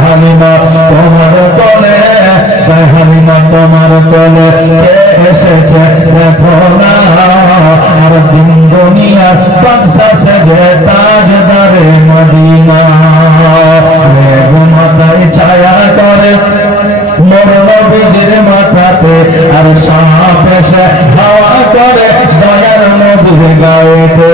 হালিমা তোমার কোলে, হালিমা তোমার কোলে কে এসেছে দেখো না, আর দিন দুনিয়ার বাদশা সেজে তাজদারে মদিনা। মাথায় ছায়া করে মোর নবীজির মাথাতে, আর সাপ এসে হাওয়া করে দয়ার নবীর গায়েতে।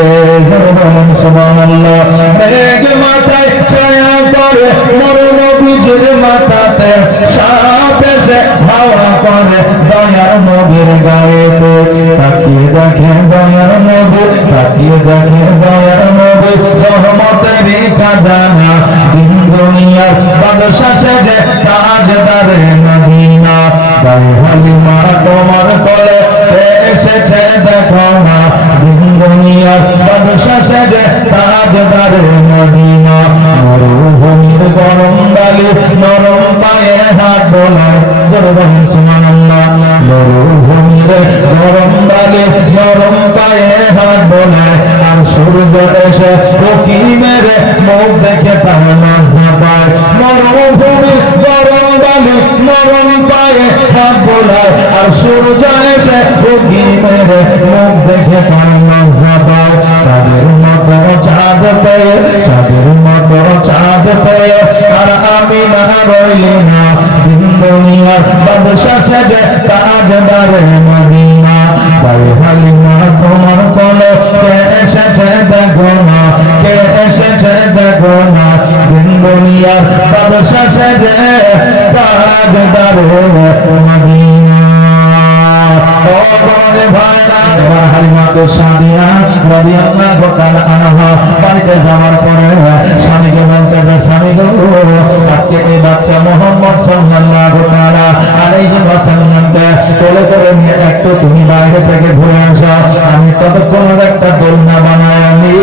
সুবহানাল্লাহ। মেঘ মাথায় ছায়া করে মোর নবীজির মাথাতে, সাপ এসে হাওয়া করে দয়ার নবীর গায়েতে। তাকিয়ে দেখে দয়ার নবী, তাকিয়ে দেখে দয়ার নবী, রহমতেরই খাজানা, দিন দুনিয়ার বাদশা সেজে তাজদারে মদিনা। গায়ে হালিমা তোমার কোলে এসেছে দেখো না, দিন দুনিয়ার বাদশা সেজে তাজদারে মদিনা। মরুভূমির গরম বালি নরম পায়ে হাত বোলায়, সুবহানাল্লাহ। মরুভূমির গরম বালি নরম পায়ে হাত বোলায়, আর সূর্য এসে উঁকি মেরে মুখ দেখে তার লজ্জা পায়। মরুভূমির গরম বালি নরম পায়ে হাত বোলায়, আর সূর্য এসে উঁকি মেরে মুখ দেখে তার লজ্জা পায়। চাঁদের মতো চাঁদ পেয়ে, চাঁদের মতো চাঁদ পেয়ে আর আমি না রইলি না, দিন দুনিয়ার বাদশা সেজে তাজদারে মদিনা। গায়ে হালিমা তোমার কোলে কে এসেছে দেখো না, কে এসেছে দেখো না, দিন দুনিয়ার বাদশা সেজে তাজদারে মদিনা। ও বলে ভাইরা, এবার হালিমা তো সাদিয়া রাদিয়াল্লাহু তাআলা আনহা বাড়িতে যাওয়ার পরে স্বামীকে বলতে যে স্বামী গো, আজকে এই বাচ্চা মুহাম্মদ সাল্লাল্লাহু তাআলা আলাইহি ওয়াসাল্লামকে কোলে করে নিয়ে একটু তুমি বাইরে থেকে ঘুরে আসো। আমি ততক্ষণ একটা দোলনা বানায় আনি,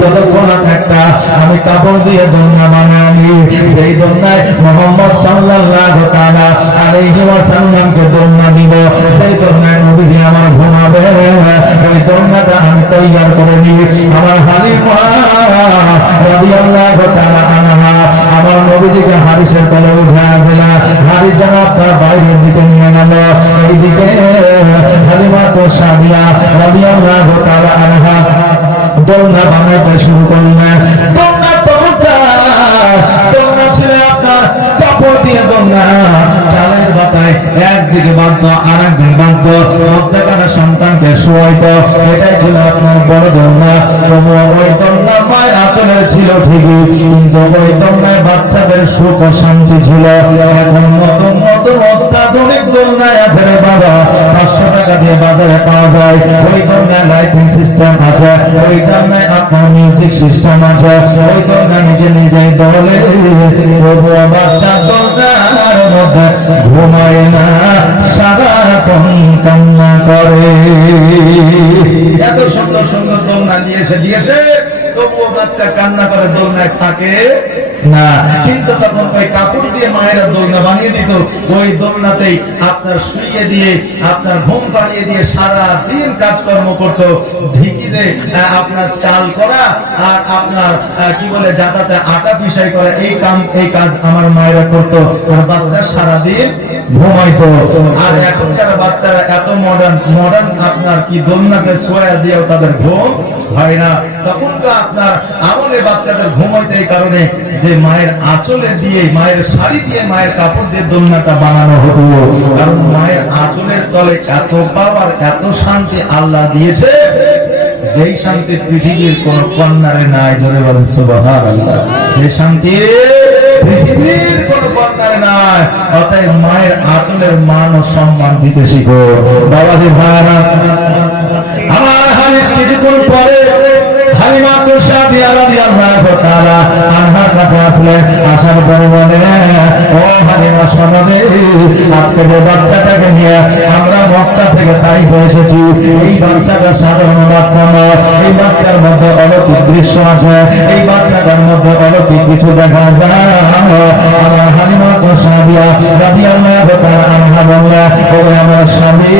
ততক্ষণ একটা আমি কাপড় দিয়ে দোলনা বানায় আনি, সেই দোলনায় মুহাম্মদ সাল্লাল্লাহু তাআলা আলাইহি ওয়াসাল্লামকে দোলনা দিব, সেই দোলনায় নবীজি আমার ঘুমাবে, ওই দোলনাটা আমি তৈয়ার করে নিই। আমার হালিমা রাদিয়াল্লাহু তাআলা আনহা আমার নবীজিকে হারিসের তলে উঠে দিলা, হারিস যেন আপনার বাইরের দিকে নিয়ে গেল। এইদিকে হালিমা তো সাদিয়া রাদিয়াল্লাহু তাআলা আনহা দোলনা বানাতে শুরু করলেন। দোলনা তো দোলনা ছিল আপনার কাপড় দিয়ে দোলনা, চালের বাতায় একদিকে বাঁধতো আর একদিকে বাঁধতো, প্রত্যেকটা সন্তানকে শোয়াইতো, এটাই ছিল আপনার বড় দোলনা। তবুও ওই দোলনা মায়ের আচলের ছিল ঠিকই, কিন্তু ওই দোলনায় বাচ্চাদের সুখ ও শান্তি ছিল। এখন নতুন নতুন অত্যাধুনিক দোলনায় আছে রে বাবা, 500 টাকা দিয়ে বাজারে পাওয়া যায়। ওই দোলনায় লাইটিং সিস্টেম আছে, ওই দোলনায় আপনার মিউজিক সিস্টেম আছে, ওই দোলনা নিজে নিজেই দোলে। তবুও বাচ্চা দোলনার মধ্যে ঘুমায় না, সারাক্ষণ কান্না করে। এত সুন্দর সুন্দর দোলনা দিয়েছে, তবুও বাচ্চা কান্না করে, দোলনায় থাকে না। কিন্তু তখন ওই কাপড় দিয়ে মায়েরা দোলনা বানিয়ে দিত, ওই দোলনাতেই আপনার শুইয়ে দিয়ে আপনার ঘুম পাড়িয়ে দিয়ে সারা দিন কাজকর্ম করত। ঢিকিতে আপনার চাল করা আর আপনার কি বলে জাতাতে আটা পিসাই করা, এই কাজ আমার মায়েরা করতো, আর বাচ্চা সারা দিন ঘুমাইতো। আর এখনকার বাচ্চারা এত মডার্ন আপনার কি দোলনাতে শোয়া দিয়েও তাদের ঘুম হয় না। তখন তো আপনার আমলে বাচ্চাদের ঘুমাইতে এই কারণে যে মায়ের আঁচলে দিয়ে, মায়ের শাড়ি দিয়ে, মায়ের কাপড় দিয়ে দোলনাটা বানানো হতো। কারণ মায়ের আঁচলের তলে এত পাওয়ার, এত শান্তি আল্লাহ দিয়েছে, যেই শান্তি পৃথিবীর কোন কন্যারে নাই। জোরে বলেন সুবহানাল্লাহ। যে শান্তি পৃথিবীর কোন কন্যারে নাই। অতএব মায়ের আঁচলের মান ও সম্মান দিতে শিখো। বাবাজি ভাইরা, আমার হাদিস কিছুক্ষণ পরে হালিমা তো সাদিয়া রাদিয়াল্লাহু তাআলা আনহার কাছে আসলেন। আসার পরে বলে, ও হালিমা শোনো রে, আজকে যে বাচ্চাটাকে নিয়ে আমরা মক্কা থেকে তাইফ এসেছি, এই বাচ্চাটা সাধারণ বাচ্চা না, এই বাচ্চার মধ্যে অলৌকিক দৃশ্য আছে, এই বাচ্চাটার মধ্যে অলৌকিক কিছু দেখা যায়। আমার হালিমা তো সাদিয়া রাদিয়াল্লাহু তাআলা আনহা বললেন, ও আমার স্বামী,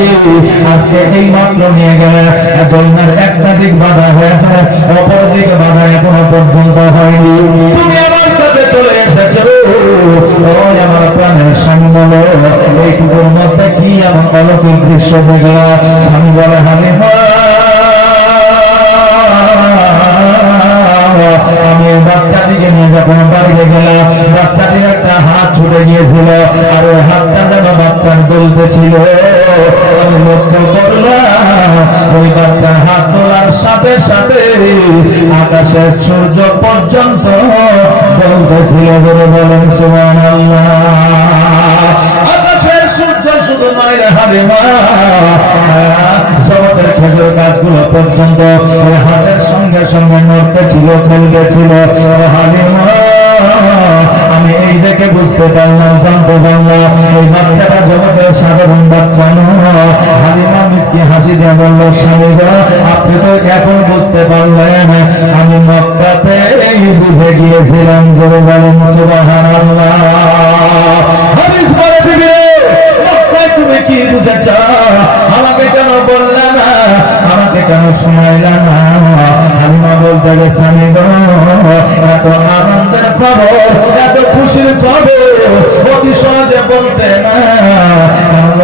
আজকে এই মাত্র নিয়ে গেলে দোলনার একটা দিক বাধা হয়েছে, অপর দিকে বাধা এখনো পর্যন্ত হয়নি, তুমি আমার কাছে চলে এসেছো। এমন অলৌকিক দৃশ্য দেখলা। স্বামী বলে হালিমা আমি বাচ্চাটিকে নিয়ে যখন বাড়িতে গেলাম, বাচ্চাটির একটা হাত ছুটে গিয়েছিল আর ওই হাতটা যেন বাচ্চার দুলতে ছিল। আমি লক্ষ্য করলাম ওই বাচ্চার হাত তোলার সাথে সাথে আকাশের সূর্য পর্যন্ত দুলতেছিল। বলে বলেন সুবহানাল্লাহ। আকাশের সূর্য শুধু নয় রে হালিমা, জগতের খেজুর গাছগুলো পর্যন্ত ওই হাতের সঙ্গে সঙ্গে নড়তে ছিল, খেলতে ছিল। হালিমা আমি এই দেখে বুঝতে পারলাম, জানতে পারলাম এই বাচ্চাটা জগতের সাধারণ বাচ্চা নয়। হালিমা মিচকি হাসি দিয়ে বলল, স্বামী গো আপনি তো এখন বুঝতে পারলেন, আমি মক্কাতে এই বুঝে গিয়েছিলাম। জোরে বলেন সুবহানাল্লাহ। হাদিস পড়ে দিবি মক্কায় তুমি কি বুঝেছ? আমাকে কেন বললে না, আমাকে কেন শোনাইলে না? হালিমা বলতে গেছে, স্বামী গো এত আনন্দের খবর, এত খুশির খবর অতি সহজে বলতে না।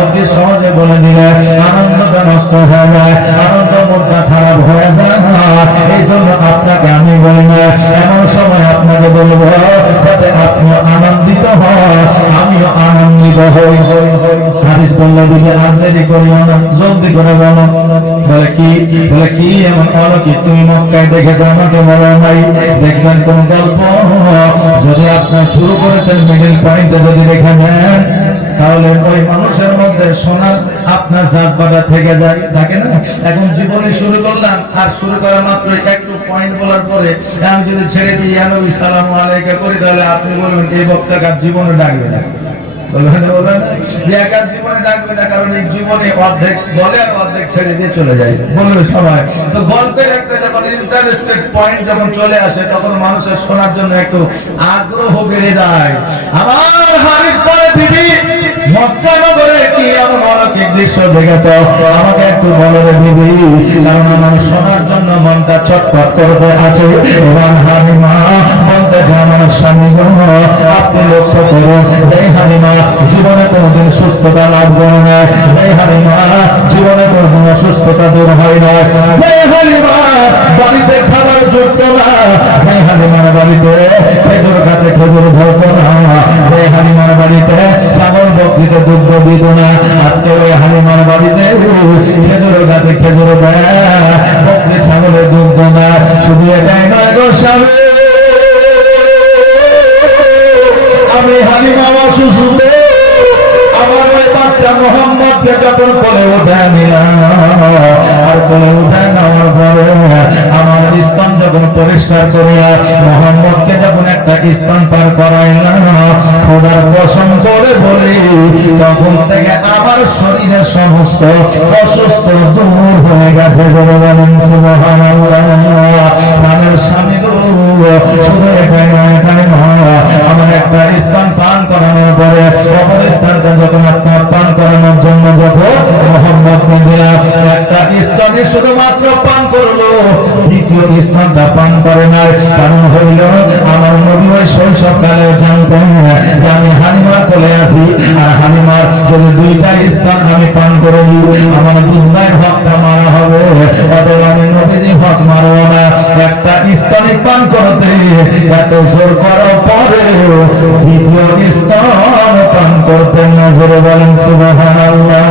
অতি সহজে বলে দিলে আনন্দটা নষ্ট হয়ে যায়, আনন্দ মনটা খারাপ হয়ে যায়। এই জন্য আপনাকে আমি বলি না, এমন সময় আপনাকে বলবো যাতে আপনি আনন্দিত হন, আমিও আনন্দিত হই। হাদিস বললে দিলে আর দেরি করিও না, জলদি করে বলো। বলে কি? বলে কি এমন অলৌকিক তুমি মক্কায় দেখেছো আমাকে বলো নাই? দেখবেন কোন গল্প যদি আপনার শুরু করেছেন মিডিল পয়েন্টে যদি রেখে নেন, তাহলে ওই মানুষের মধ্যে শোনার আপনার জাতবাটা থেকে যায়, থাকে না? এখন জীবনে শুরু করলাম আর শুরু করা মাত্র একটু পয়েন্ট বলার পরে আমি যদি ছেড়ে দিই নবী সালামু আলাইকা করি, তাহলে আপনি বলবেন এই বক্তাকে আর জীবনে ডাকবে না। জীবনে ডাকবে না, কারণ এই জীবনে অর্ধেক বলে আর অর্ধেক ছেড়ে দিয়ে চলে যায়, বলবে সবাই। তো গল্পের একটা যখন ইন্টারেস্টেড পয়েন্ট যখন চলে আসে, তখন মানুষের শোনার জন্য একটু আগ্রহ বেড়ে যায়। আমার হাদিস পড়ে দিবি মক্কা নগরে কি এমন অলৌকিক দৃশ্য দেখেছ? আমাকে একটু বলো রে দিবি, কারণ আমার শোনার জন্য মনটা ছটফট করতে আছে। এবং হালিমা বলতেছে, আমার স্বামী গো আপনি লক্ষ্য করুন, এই হালিমা জীবনে কোনোদিন সুস্থতা লাভ করে না, এই হালিমা জীবনে কোনোদিন অসুস্থতা দূর হয় না, যে হালিমা বাড়িতে খাবার জুটতো না, যে হালিমার বাড়িতে খেজুর গাছে খেজুর ধরতো না, যে হালিমার বাড়িতে ছাগল বকরিতে দুধ দিত না, আজকে ওই হালিমার বাড়িতে খেজুর গাছে খেজুর দেয়, বকরি ছাগলের দুধ না। শুধু এটাই নয় গো স্বামী, আমি হালিমা অসুস্থ, আমার ওই বাচ্চা মোহাম্মদকে যখন কোলে উঠে নিলাম, আর কোলে উঠে নেওয়ার পরে আমার স্তন যখন পরিষ্কার করিয়া মোহাম্মদকে যখন একটা স্তন পার করাইলাম, খোদার কসম করে বলি তখন থেকে আমার শরীরের সমস্ত অসুস্থ দূর হয়ে গেছে। বলে বলেন সুবহানাল্লাহ। প্রাণের স্বামী গো শুধু এটাই নয়, এটাই নয়, আমার একটা স্তন পান করানোর পরে অপর স্থানটা যখন আপনার পান করানোর জন্য যখন মোহাম্মদকে দিলাম, একটা স্তনে শুধুমাত্র পান করলো, দ্বিতীয় স্তনটা পান করে না। কারণ হইল আমার নবী ওই শৈশবকালে জানতেন যে আমি হালিমার কোলে আছি, আর হালিমার যদি দুইটা স্তন আমি পান করে নিই, আমার দুধের হকটা মারা হবে, অতএব আমি নবীজি হক মারব না। একটা স্তনে পান করতে এত জোর করার পরে দ্বিতীয় স্তন পান করতে না। জোরে বলেন সুবহানাল্লাহ।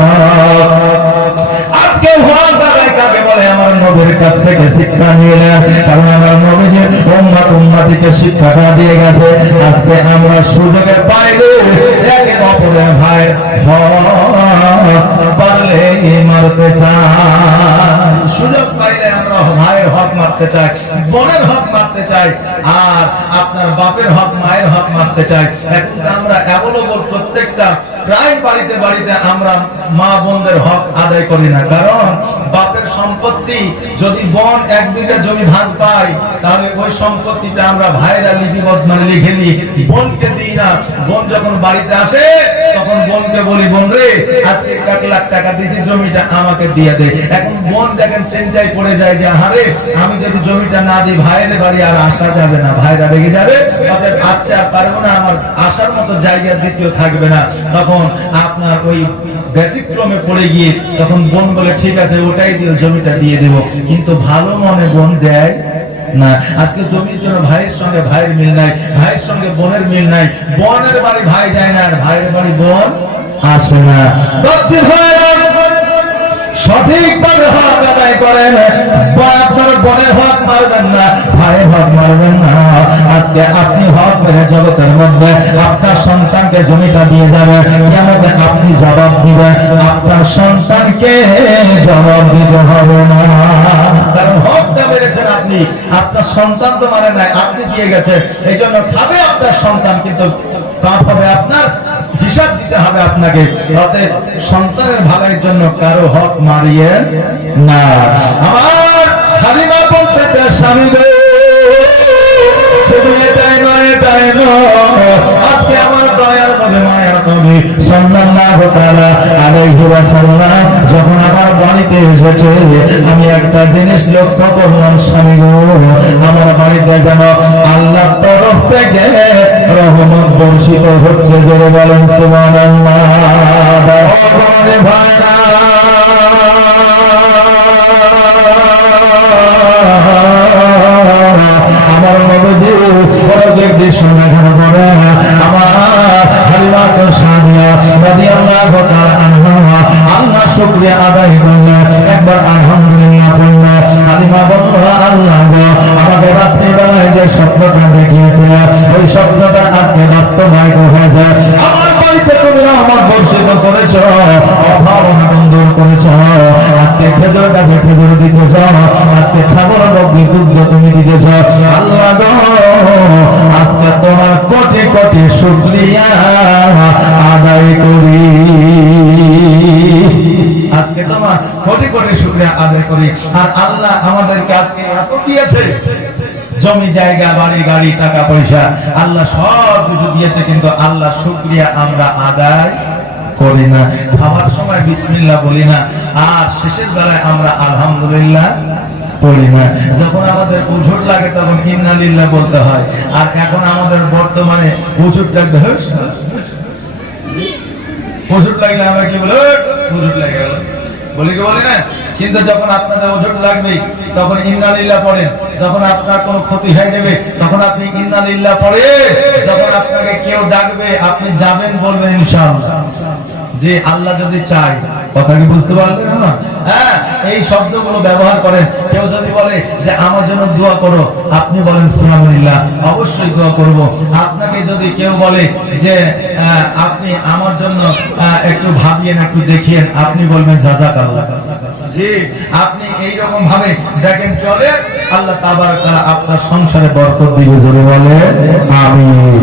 আজকে হওয়ার দাঁড়ায় কাকে বলে? আমার নবীর কাছ থেকে শিক্ষা নিলেন, কারণ আমার নবী যে উম্মত উম্মতিকে শিক্ষাটা দিয়ে গেছে। আজকে আমরা সুযোগে পাইলে একে অপরের ভাই পারলে মারতে চাই, সুযোগ পাইলে আমরা ভাইয়ের হক মারতে চাই, বোনের হক মারতে চাই, আর আপনার বাপের হক মায়ের হক মারতে চাই। এখন আমরা অ্যাভেলেবল প্রত্যেকটা প্রায় বাড়িতে বাড়িতে আমরা মা বোনদের হক আদায় করি না, কারণ বাপের সম্পত্তি যদি বোন 1 বিঘা জমি ভাগ পায়, তাহলে ওই সম্পত্তিটা আমরা ভাইরা লিপিবদ্ধ মানে লিখে নিই, বোনকে দিই না। বোন যখন বাড়িতে আসে তখন বোনকে বলি, বোন রে আজকে 1 লাখ টাকা দিয়েছি, জমিটা আমাকে দিয়ে দে। এখন বোন দেখেন চিন্তায় পড়ে যায় যে আরে আমি যদি জমিটা না দিই ভাইয়ের বাড়ি আর আসা যাবে না, ভাইরা রেগে যাবে, অতএব আসতে আর পারবো না, আমার আসার মতো জায়গা দ্বিতীয় থাকবে না। তখন আপনার ওই ব্যতিক্রমে পড়ে গিয়ে তখন বোন বলে ঠিক আছে ওটাই দিও, জমিটা দিয়ে দেব। কিন্তু ভালো মনে বোন দেয় না। আজকে জমির জন্য ভাইয়ের সঙ্গে ভাইয়ের মিল নাই, ভাইয়ের সঙ্গে বোনের মিল নাই, বোনের বাড়ি ভাই যায় না আর ভাইয়ের বাড়ি বোন আসে না। সঠিকভাবে হক আদায় করেন, আপনার বোনের হক মারবেন না, ভাইয়ের হক মারবেন না। আজকে আপনি হক মেরে জগতের মধ্যে আপনার সন্তানকে জমিটা দিয়ে যাবেন, কিয়ামতে আপনি জবাব দিবেন, আপনার সন্তানকে জবাব দিতে হবে না। কারণ হকটা মেরেছেন আপনি, আপনার সন্তান তো মানে নাই, আপনি দিয়ে গেছেন, এই জন্য খাবে আপনার সন্তান, কিন্তু পাপ হবে আপনার, হিসাব দিতে হবে আপনাকে। অতএব সন্তানের ভালোর জন্য কারো হক মারিয়েন না। আমার হালিমা বলতে চায় স্বামী গো, শুধু এটাই নয়, এটাই নয়, আজকে আমার দয়ার নবী মায়ার নবী সাল্লাল্লাহু তাআলা আলাইহি ওয়াসাল্লাম যখন আমার বাড়িতে এসেছে, আমি একটা জিনিস লক্ষ্য করলাম, স্বামী গো আমার বাড়িতে যেন আল্লাহর তরফ থেকে রহমত বর্ষিত হচ্ছে। জোরে বলেন সুবহানাল্লাহ। ভাইরা আমার নবীজি পরকের দৃশ্য দেখানো করে আমার হালিমা তো সাদিয়া রাদিয়াল্লাহু তাআলা আনহা আল্লাহ শুকরিয়া আদায় করলেন, একবার আলহামদুলিল্লাহ বললেন। হালিমা বলল, আল্লাহ গো আমাদের রাত্রি বেলায় যে স্বপ্নটা দেখিয়েছে ওই স্বপ্নটা আজকে বাস্তবায়িত হয়েছে। আমার বাড়িতে তুমি রহমত বর্ষিত করেছ, অভাব অনটন দূর করেছ, আজকে খেজুর গাছে খেজুর দিতেছ, আজকে ছাগল বকরি দুগ্ধ তুমি দিতেছ। আল্লাহ গো আজকে তোমার কোটি কোটি শুকরিয়া আদায় করি, আজকে তোমার কোটি কোটি শুকরিয়া আদায় করি। আর আল্লাহ আমাদেরকে আজকে এত দিয়েছে, জমি জায়গা বাড়ি গাড়ি টাকা পয়সা আল্লাহ সব কিছু দিয়েছে, কিন্তু আল্লাহ শুকরিয়া আমরা আদায় করি না। খাবার সময় বিসমিল্লাহ বলি না, আর শেষের বেলায় আমরা আলহামদুলিল্লাহ পড়ি না। যখন আমাদের উজুর লাগে তখন ইন্না লিল্লাহ বলতে হয়, আর এখন আমাদের বর্তমানে উজুর লাগবে, উজুর লাগলে আমরা কি বলি, উজুর লাগে বলি কি বলি না। কিন্তু যখন আপনাদের ওজোট লাগবে তখন ইন্না লিল্লাহ পড়েন, যখন আপনার কোনো ক্ষতি হয়ে যাবে তখন আপনি ইন্না লিল্লাহ পড়েন, যখন আপনাকে কেউ ডাকবে আপনি যাবেন বলবেন ইনশাআল্লাহ, যে আল্লাহ যদি চায়। কথা কি বুঝতে পারলেন আমার? হ্যাঁ, এই শব্দগুলো ব্যবহার করেন। কেউ যদি বলে যে আমার জন্য দোয়া করো, আপনি বলেন সুবহানাল্লাহ, অবশ্যই দোয়া করব। আপনাকে যদি কেউ বলে যে আপনি আমার জন্য একটু ভাবিয়েন, একটু দেখিয়েন, আপনি বলবেন জাযাকাল্লাহ। জি, আপনি এই রকম ভাবে দেখেন চলে, আল্লাহ তাবারক তাআলা আপনার সংসারে বরকত দিবে। জোরে বলে আমিন।